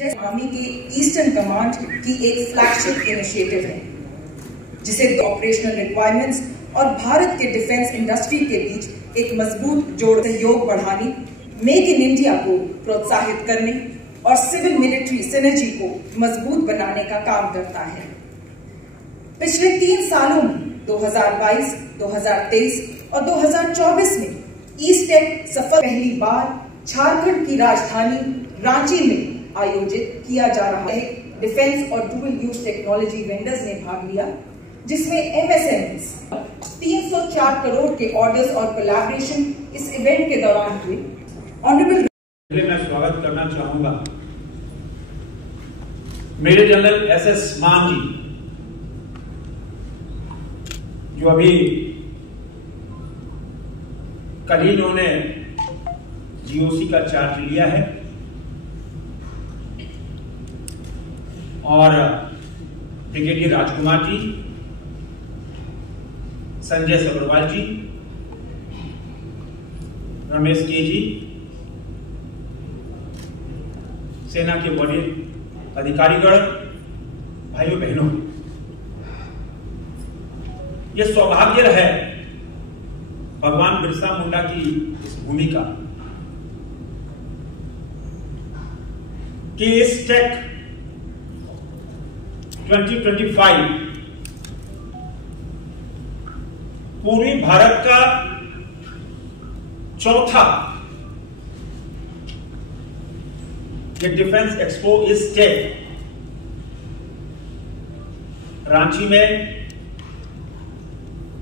जैसे आर्मी के eastern command की एक फ्लैगशिप इनिशिएटिव है, जिसे ऑपरेशनल रिक्वायरमेंट्स और भारत के डिफेंस इंडस्ट्री के बीच एक मजबूत जोड़ सहयोग बढ़ाने, मेक इन इंडिया को प्रोत्साहित करने और सिविल मिलिट्री सिनर्जी को मजबूत बनाने का काम करता है। पिछले 3 सालों में 2022, 2023 और 2024 में ईस्टेक सफल पहली बार झारखंड की राजधानी रांची में आयोजित किया जा रहा है। डिफेंस और डुअल यूज टेक्नोलॉजी वेंडर्स ने भाग लिया, जिसमें एमएसएमईज 304 करोड़ के ऑर्डर्स और कोलैबोरेशन इस इवेंट के दौरान हुए। ऑनरेबल मैं स्वागत करना चाहूंगा मेजर जनरल एसएस मान जी, जो अभी कल ही उन्होंने जीओसी का चार्ज लिया है, और ब्रिगेडियर राजकुमार जी, संजय सब्रवाल जी, रमेश के जी, सेना के बड़े अधिकारीगण, भाइयों बहनों, यह सौभाग्य है भगवान बिरसा मुंडा की इस भूमि का कि इस टेक 2025 पूर्वी भारत का चौथा ये डिफेंस एक्सपो इस टेक रांची में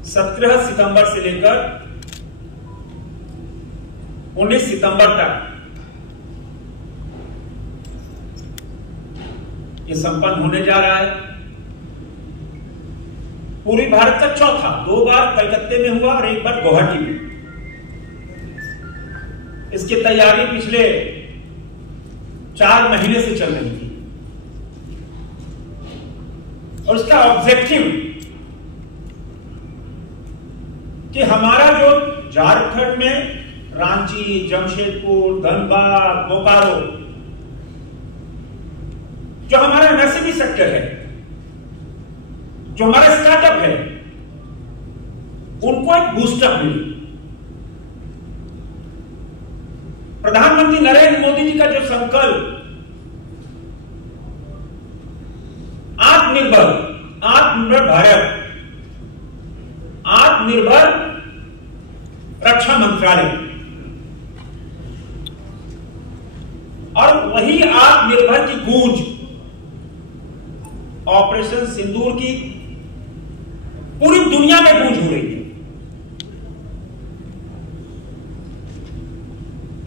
17 सितंबर से लेकर 19 सितंबर तक ये संपन्न होने जा रहा है। पूर्वी भारत का चौथा, 2 बार कलकत्ते में हुआ और 1 बार गुवाहाटी में। इसकी तैयारी पिछले 4 महीने से चल रही थी और इसका ऑब्जेक्टिव कि हमारा जो झारखंड में रांची, जमशेदपुर, धनबाद, बोकारो, जो हमारा एमएसएमई सेक्टर है, जो हमारा स्टार्टअप है, उनको एक बूस्टअप मिले। प्रधानमंत्री नरेंद्र मोदी जी का जो संकल्प आत्मनिर्भर भारत, आत्मनिर्भर रक्षा मंत्रालय, और वही आत्मनिर्भर की गूंज ऑपरेशन सिंदूर की पूरी दुनिया में गूंज हो रही है।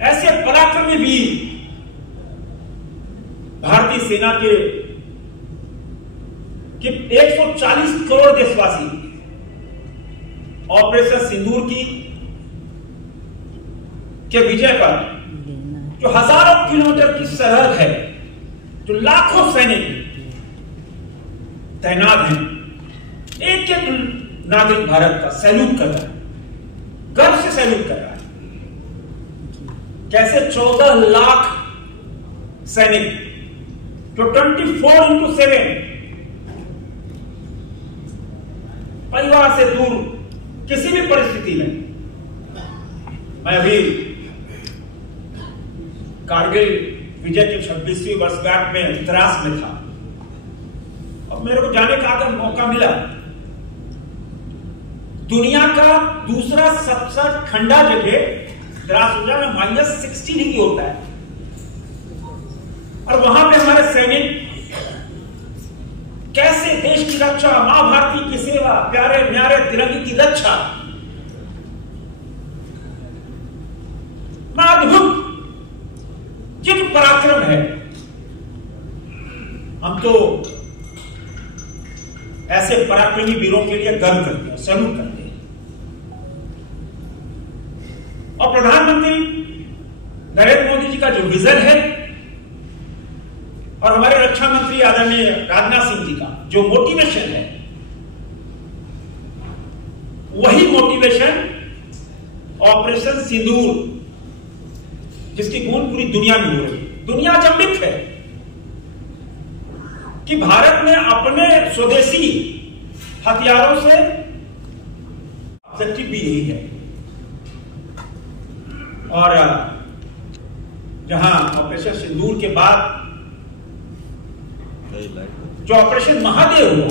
ऐसे पराक्रमी वीर भारतीय सेना के 140 करोड़ देशवासी ऑपरेशन सिंदूर के विजय पर, जो हजारों किलोमीटर की सरहद है, जो लाखों सैनिक तैनात हैं, एक एक नागरिक भारत का सैल्यूट कर रहा है, गर्व से सैल्यूट कर रहा है। कैसे 14 लाख सैनिक जो 24/7 परिवार से दूर किसी भी परिस्थिति में, मैं अभी कारगिल विजय की 26वीं वर्षगांठ में द्रास में था और मेरे को जाने का अगर मौका मिला, दुनिया का दूसरा सबसे ठंडा जगह द्रास हो जाए में -60 डिग्री होता है, और वहां पे हमारे सैनिक कैसे देश की रक्षा, मां भारती की सेवा, प्यारे न्यारे तिरंगे की रक्षा, अद्भुत जिन पराक्रम है। हम तो ऐसे पराक्रमी वीरों के लिए गर्व करते हैं, सैल्यूट करते हैं। और प्रधानमंत्री नरेंद्र मोदी जी का जो विजन है और हमारे रक्षा मंत्री आदरणीय राजनाथ सिंह जी का जो मोटिवेशन है, वही मोटिवेशन ऑपरेशन सिंदूर, जिसकी गूंज पूरी दुनिया में हो रही है। दुनिया अचंभित है कि भारत ने अपने स्वदेशी हथियारों से ऑब्जेक्टिव भी यही है। और जहां ऑपरेशन सिंदूर के बाद जो ऑपरेशन महादेव हुआ,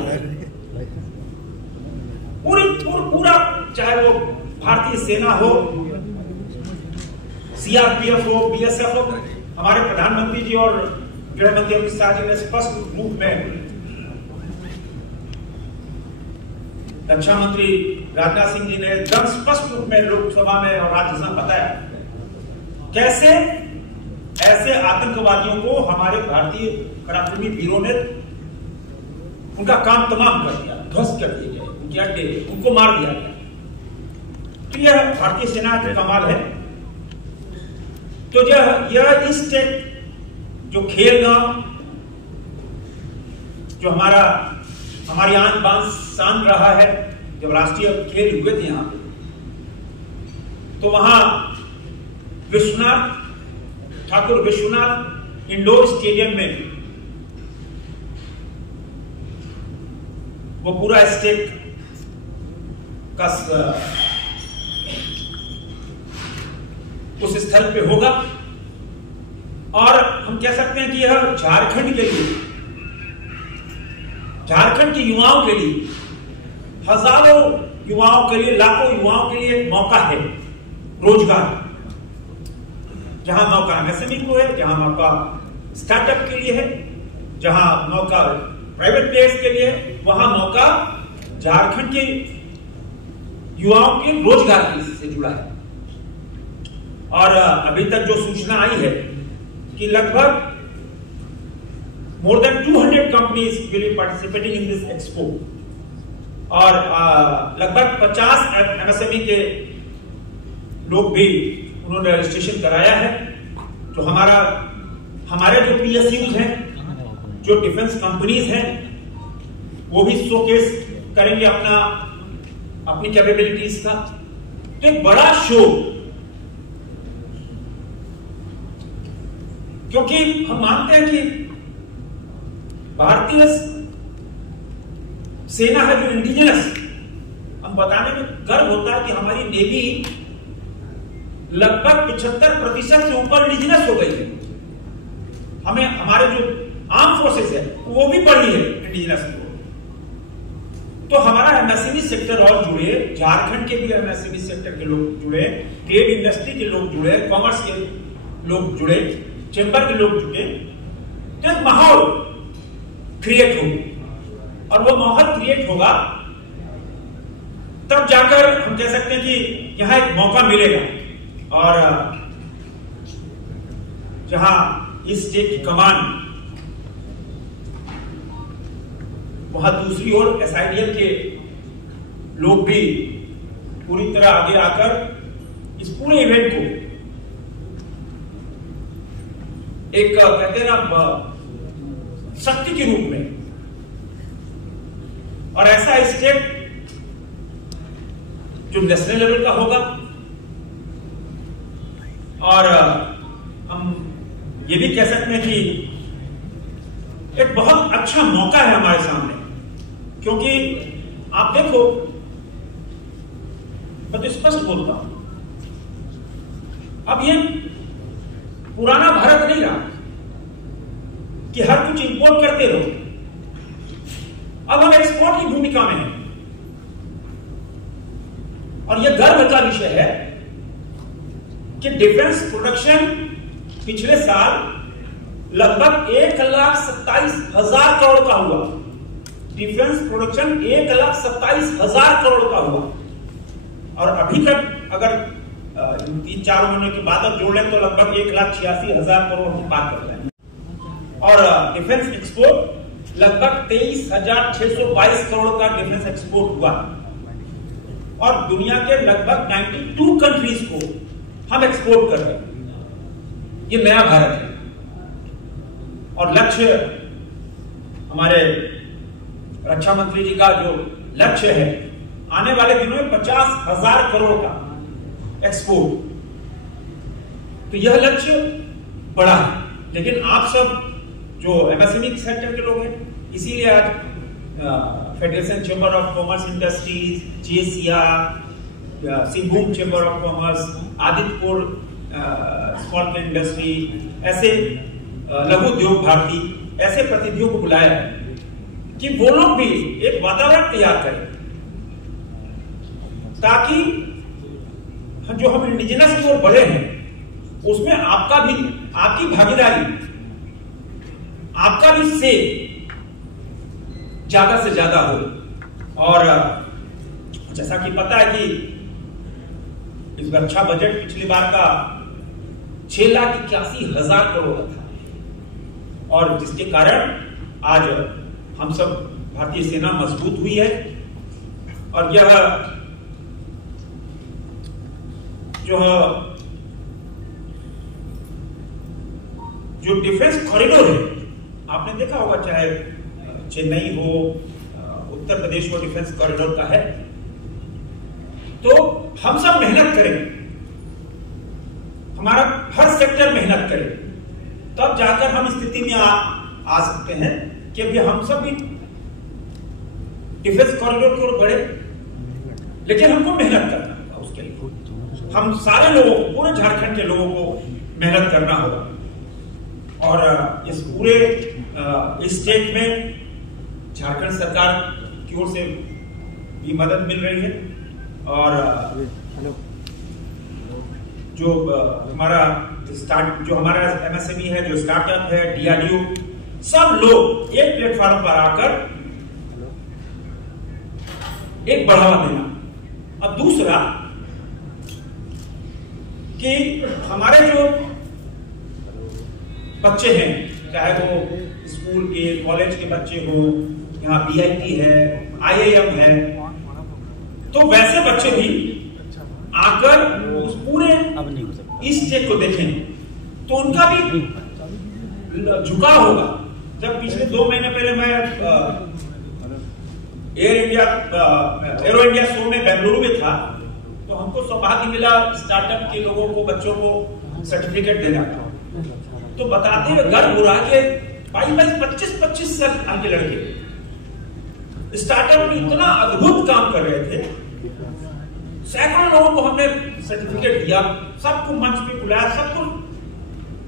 पूरा चाहे वो भारतीय सेना हो, सीआरपीएफ हो, बीएसएफ हो, हमारे प्रधानमंत्री जी और गृह मंत्री अमित शाह जी ने स्पष्ट रूप में, रक्षा मंत्री राजनाथ सिंह जी ने एकदम स्पष्ट रूप में लोकसभा में और राज्यसभा में बताया कैसे ऐसे आतंकवादियों को हमारे भारतीय पराक्रमी वीरों ने उनका काम तमाम कर दिया, ध्वस्त कर दिए गए, उनके अड्डे, उनको मार दिया गया। तो यह भारतीय सेना का कमाल है। तो यह इस जो खेल गांव, जो हमारी आन बान शान रहा है, जब राष्ट्रीय खेल हुए थे यहां पे, तो वहां ठाकुर विश्वनाथ इंडोर स्टेडियम में वो पूरा स्टेट का उस स्थल पे होगा। और हम कह सकते हैं कि यह झारखंड के लिए, झारखंड के युवाओं के लिए, हजारों युवाओं के लिए, लाखों युवाओं के लिए एक मौका है रोजगार। जहां मौका एमएसएमई को है, जहां मौका स्टार्टअप के लिए है, जहां मौका प्राइवेट प्लेयर्स के लिए है, वहां मौका झारखंड के युवाओं के रोजगार से जुड़ा है। और अभी तक जो सूचना आई है कि लगभग more than 200 companies will be participating in this expo, और लगभग 50 एमएसएमई के लोग भी उन्होंने रजिस्ट्रेशन कराया है। तो हमारे जो पीएसयूज हैं, जो डिफेंस कंपनीज हैं, वो भी शोकेस करेंगे अपनी कैपेबिलिटीज का। तो एक बड़ा शो, क्योंकि हम मानते हैं कि भारतीय सेना है जो इंडिजिनस, हम बताने में गर्व होता है कि हमारी नेवी लगभग 75% से ऊपर इंडिजिनस हो गई है। हमारे जो आर्म फोर्सेस है वो भी बढ़ी है इंडिजिनस को। तो हमारा एमएसएमई सेक्टर और जुड़े, झारखंड के भी एमएसएमई सेक्टर के लोग जुड़े, ट्रेड इंडस्ट्री के लोग जुड़े, कॉमर्स के लोग जुड़े, चैंबर के लोग जुड़े, तो एक माहौल क्रिएट हो। और वो माहौल क्रिएट होगा तब जाकर हम कह सकते हैं कि यहां एक मौका मिलेगा। और जहां इस स्टेट की कमान, वहां दूसरी ओर एसआईडीएल के लोग भी पूरी तरह आगे आकर इस पूरे इवेंट को एक कहते हैं ना शक्ति के रूप में, और ऐसा स्टेट जो नेशनल लेवल का होगा। और हम ये भी कह सकते हैं कि एक बहुत अच्छा मौका है हमारे सामने, क्योंकि आप देखो, मैं तो स्पष्ट बोलता हूं, अब ये पुराना भारत नहीं रहा कि हर कुछ इंपोर्ट करते रहो। अब हम एक्सपोर्ट की भूमिका में हैं, और यह गर्व का विषय है कि डिफेंस प्रोडक्शन पिछले साल लगभग 1,27,000 करोड़ का हुआ। डिफेंस प्रोडक्शन 1,27,000 करोड़ का हुआ, और अभी तक अगर 3-4 महीने के बाद अब जोड़ लें तो लगभग 1,86,000 करोड़ हम पार कर जाएंगे। और डिफेंस एक्सपोर्ट लगभग 23,622 करोड़ का डिफेंस एक्सपोर्ट हुआ, और दुनिया के लगभग 92 कंट्रीज को हम एक्सपोर्ट कर रहे हैं। ये नया भारत है, और लक्ष्य हमारे रक्षा मंत्री जी का जो लक्ष्य है, आने वाले दिनों में 50,000 करोड़ का एक्सपोर्ट। तो यह लक्ष्य बड़ा है, लेकिन आप सब जो एमएसएमई सेक्टर के लोग हैं, इसीलिए आज federation chamber of commerce industries, JCR, Singhbhum chamber of commerce, Adityapur small industry, ऐसे लघु उद्योग भारती, ऐसे प्रतिनिधियों को बुलाया कि वो लोग भी एक वातावरण तैयार करें ताकि जो हम इंडिजिनस की ओर बढ़े हैं उसमें आपकी भागीदारी, आपका भी से ज्यादा से ज्यादा हो। और जैसा कि पता है कि इस रक्षा बजट पिछली बार का 6,81,000 करोड़ था और जिसके कारण आज हम सब भारतीय सेना मजबूत हुई है। और यह जो डिफेंस कॉरिडोर है, आपने देखा होगा, चाहे चेन्नई हो, उत्तर प्रदेश को डिफेंस कॉरिडोर का है, तो हम सब मेहनत करें, हमारा हर सेक्टर मेहनत करे, तब जाकर हम स्थिति में आ सकते हैं कि अभी हम सब भी डिफेंस कॉरिडोर की ओर बढ़े। लेकिन हमको मेहनत करना होगा, उसके लिए हम सारे लोगों को, पूरे झारखंड के लोगों को मेहनत करना होगा। और इस पूरे स्टेट में झारखंड सरकार की ओर से भी मदद मिल रही है और जो हमारा एमएसएमई है, जो स्टार्टअप है, डीआरडीओ, सब लोग एक प्लेटफॉर्म पर आकर एक बढ़ावा देना। अब दूसरा कि हमारे जो बच्चे हैं, चाहे वो स्कूल के, कॉलेज के बच्चे हो, यहाँ बीआईटी है, आईआईएम है, तो वैसे बच्चे भी आकर उस पूरे इस स्टेट को देखें तो उनका भी झुकाव होगा। जब पिछले 2 महीने पहले मैं एरो इंडिया शो में बेंगलुरु में था, तो हमको सौभाग्य मिला स्टार्टअप के लोगों को, बच्चों को सर्टिफिकेट देना था। तो बताते हुए गर्व हो रहा है कि 22-25 साल के लड़के स्टार्टअप में इतना अद्भुत काम कर रहे थे। सैकड़ों लोगों को हमने सर्टिफिकेट दिया, सबको मंच पे बुलाया, सबको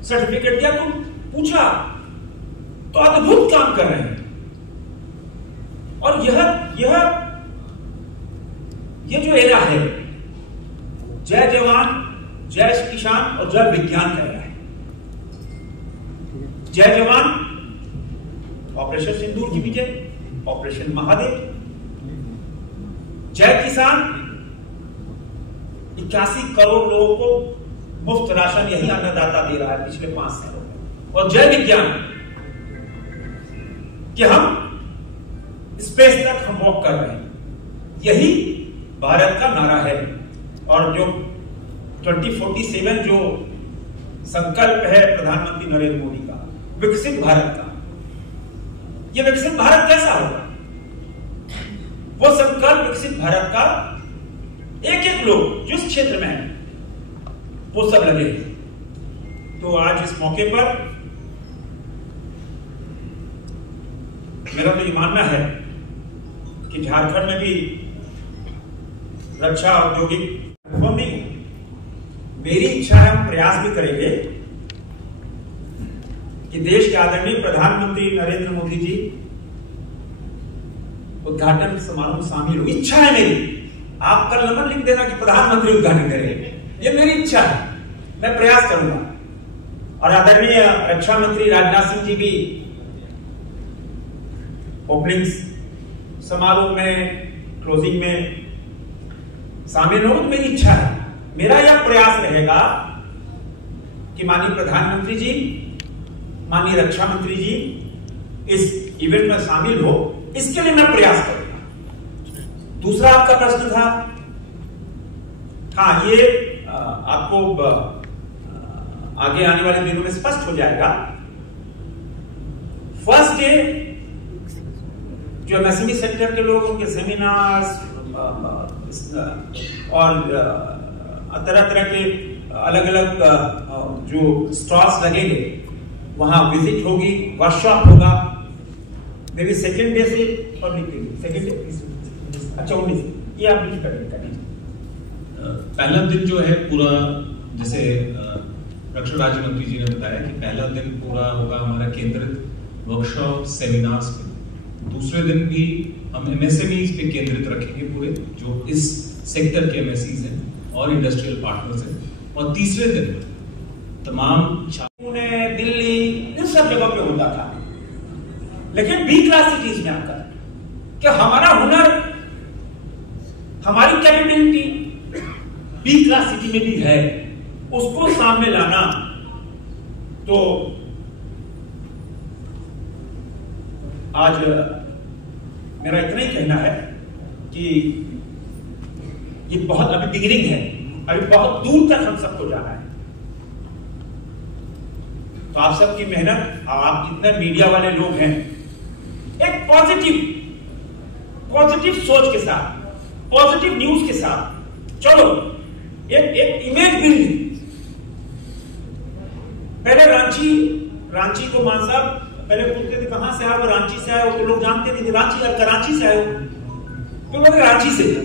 सर्टिफिकेट दिया, तो पूछा तो अद्भुत काम कर रहे हैं। और ये जो एरा है, जय जवान, जय किसान और जय विज्ञान का एरा है। जय जवान, ऑपरेशन सिंदूर की विजय, ऑपरेशन महादेव। जय किसान, 81 करोड़ लोगों को मुफ्त राशन यही अन्नदाता दे रहा है पिछले 5 सालों में। और जय विज्ञान कि हम स्पेस तक हम वॉक कर रहे हैं, यही भारत का नारा है। और जो 2047 जो संकल्प है प्रधानमंत्री नरेंद्र मोदी का, विकसित भारत का, यह विकसित भारत कैसा होगा? वो संकल्प विकसित भारत का एक लोग जिस क्षेत्र में है वो सब लगे। तो आज इस मौके पर मेरा तो ये मानना है कि झारखंड में भी रक्षा औद्योगिक मेरी इच्छा है, हम प्रयास भी करेंगे कि देश के आदरणीय प्रधानमंत्री नरेंद्र मोदी जी उद्घाटन समारोह में शामिल हो। इच्छा है मेरी, आप कल नंबर लिख देना कि प्रधानमंत्री उद्घाटन करेंगे, ये मेरी इच्छा है, मैं प्रयास करूंगा। और आदरणीय रक्षा मंत्री राजनाथ सिंह जी भी ओपनिंग समारोह में, क्लोजिंग में शामिल हो। तो मेरी इच्छा है, मेरा यह प्रयास रहेगा कि माननीय प्रधानमंत्री जी, माननीय रक्षा मंत्री जी इस इवेंट में शामिल हो, इसके लिए मैं प्रयास करूंगा। दूसरा आपका प्रश्न था, हाँ, ये आपको आगे आने वाले दिनों में स्पष्ट हो जाएगा। फर्स्ट डे जो एमएसएमई सेक्टर के लोग, उनके सेमिनार्स और तरह तरह के अलग अलग जो स्टॉल्स लगेंगे, वहां विजिट होगी, वर्कशॉप होगा। मेरी सेकेंड डे से पब्लिक के लिए सेकेंड डे, अच्छा 19 ये आप लिस्ट कर दीजिए। पहला दिन जो है पूरा, जैसे रक्षा राज्य मंत्री जी ने बताया कि पहला दिन पूरा होगा हमारा केंद्रित वर्कशॉप सेमिनार्स पे। दूसरे दिन भी हम एमएसएमईज पे केंद्रित रखेंगे पूरे, जो इस सेक्टर के एमएसईज हैं और इंडस्ट्रियल पार्टनर्स हैं। और तीसरे दिन तमाम पुणे, दिल्ली, इन सब जगह पे होता था, लेकिन बी क्लास सिटीज में आकर कि हमारा हुनर, हमारी कैपेबिलिटी बी क्लास सिटी में भी है, उसको सामने लाना। तो आज मेरा इतना ही कहना है कि ये बहुत अभी बिगिनिंग है, अभी बहुत दूर तक हम सबको जाना है। तो आप सबकी मेहनत, आप जितने मीडिया वाले लोग हैं, एक पॉजिटिव सोच के साथ, पॉजिटिव न्यूज के साथ चलो, एक इमेज बिल्डिंग। पहले रांची को मान साहब पहले पूछते थे कहां से आए हो, रांची से आए हो, तो लोग जानते नहीं थे रांची और कराची से आए हो, तो लोग रांची से, तो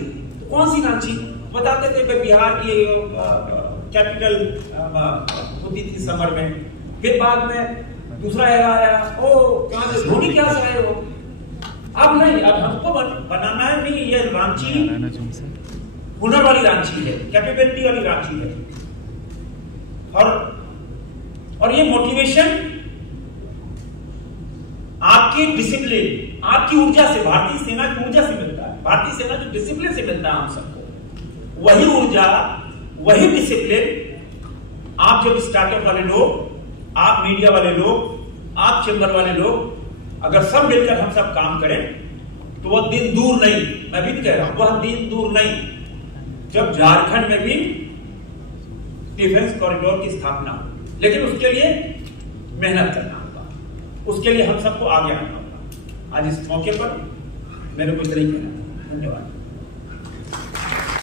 कौन सी रांची बताते थे, बिहार की कैपिटल होती थी समर में। फिर बाद में दूसरा एरा आया, ओ कहां से, धोनी क्या से आए हो। अब नहीं, अब हमको बनाना है नहीं, ये रांची हुनर वाली रांची है, कैपेबिलिटी वाली रांची है। और ये मोटिवेशन आपकी डिसिप्लिन, आपकी ऊर्जा से, भारतीय सेना की ऊर्जा से मिलता है। भारतीय सेना जो डिसिप्लिन से मिलता है हम सबको, वही ऊर्जा, वही डिसिप्लिन आप जब स्टार्टअप वाले लोग, आप मीडिया वाले लोग, आप चैम्बर वाले लोग, अगर सब मिलकर हम सब काम करें तो वह दिन दूर नहीं, मैं भी कह रहा हूं, वह दिन दूर नहीं जब झारखंड में भी डिफेंस कॉरिडोर की स्थापना हो। लेकिन उसके लिए मेहनत करना होगा, उसके लिए हम सबको आगे आना होगा। आज इस मौके पर मेरे को इतना ही कहना है। धन्यवाद।